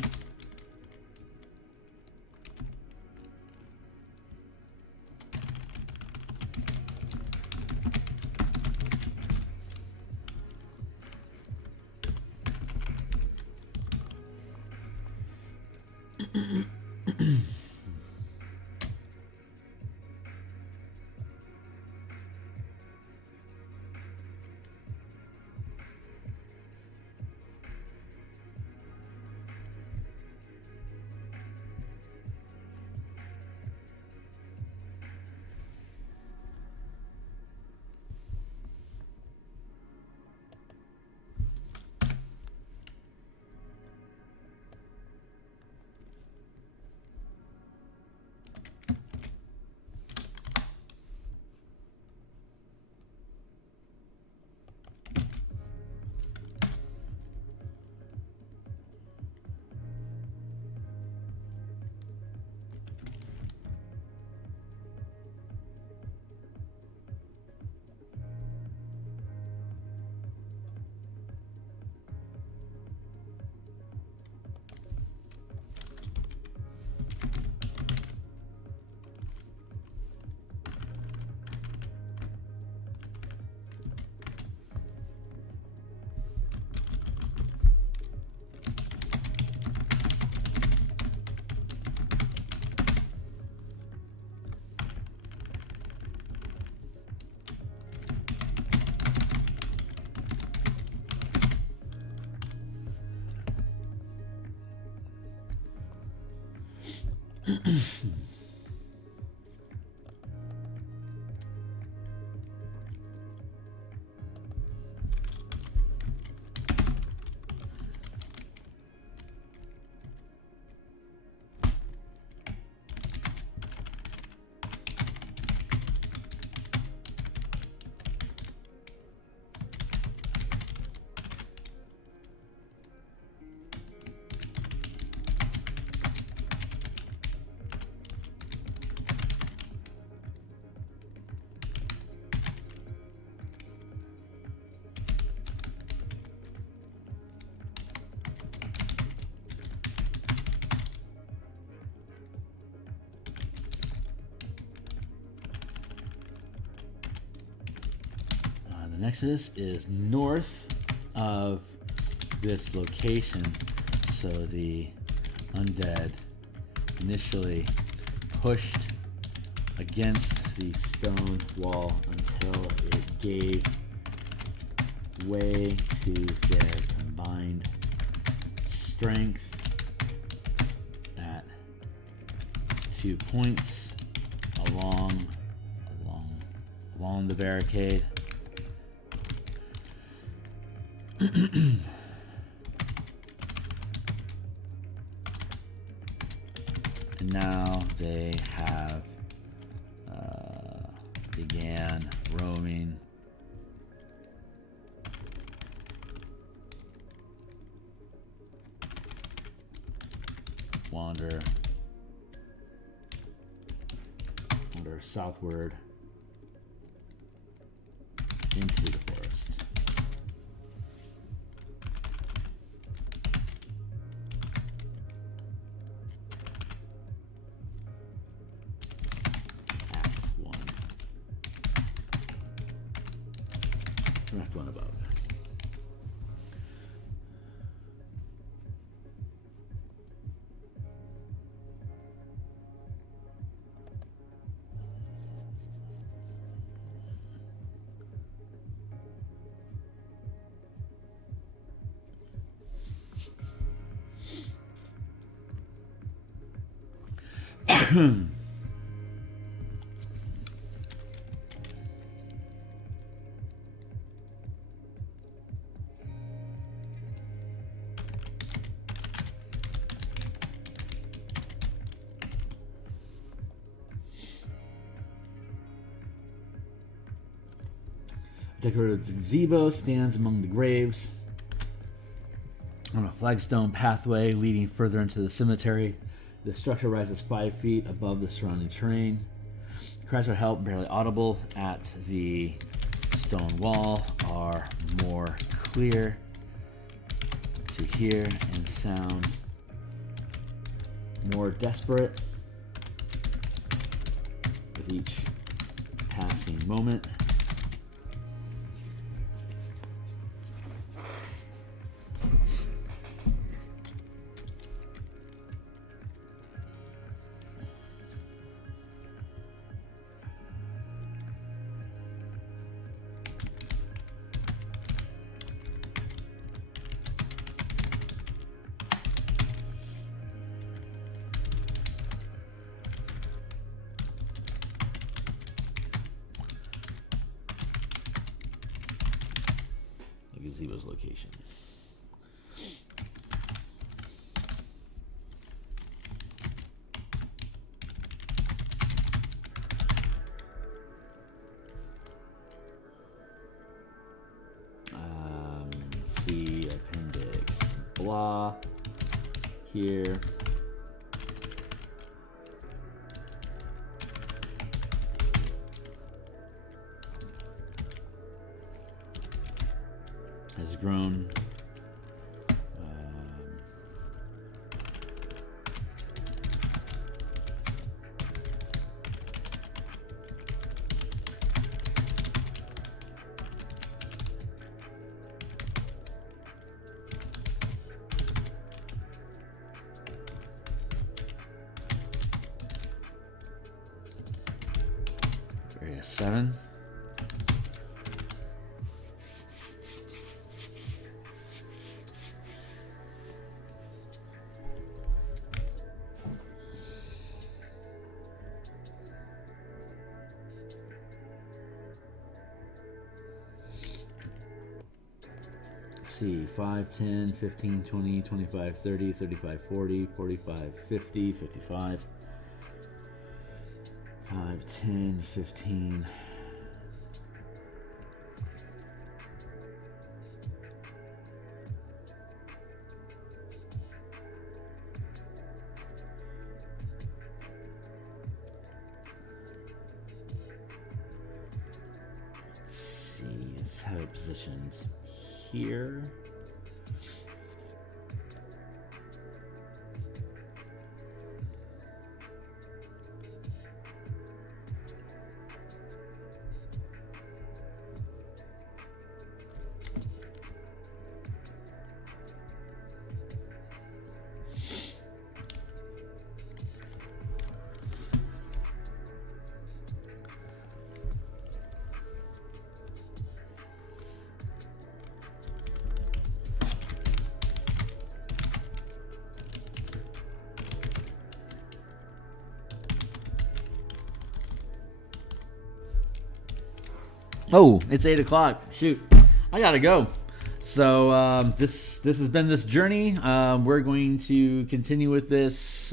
The Nexus is north of this location, so the undead initially pushed against the stone wall until it gave way to their combined strength at 2 points along the barricade. And now they have began roaming wander southward into the forest. Act 1 above. Decorated gazebo stands among the graves on a flagstone pathway leading further into the cemetery. The structure rises 5 feet above the surrounding terrain. Cries for help, barely audible at the stone wall, are more clear to hear and sound more desperate with each passing moment. Gazebo's location. See appendix blah here. Has grown area 7. see, 5, 10, 15, 20, 25, 30, 35, 40, 45, 50, 55. 5, 10, 15. Let's have it positioned here. Oh, it's 8 o'clock. Shoot, I gotta go. So this has been this journey. We're going to continue with this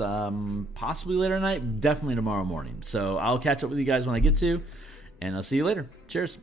possibly later tonight, definitely tomorrow morning. So I'll catch up with you guys when I get to, and I'll see you later. Cheers.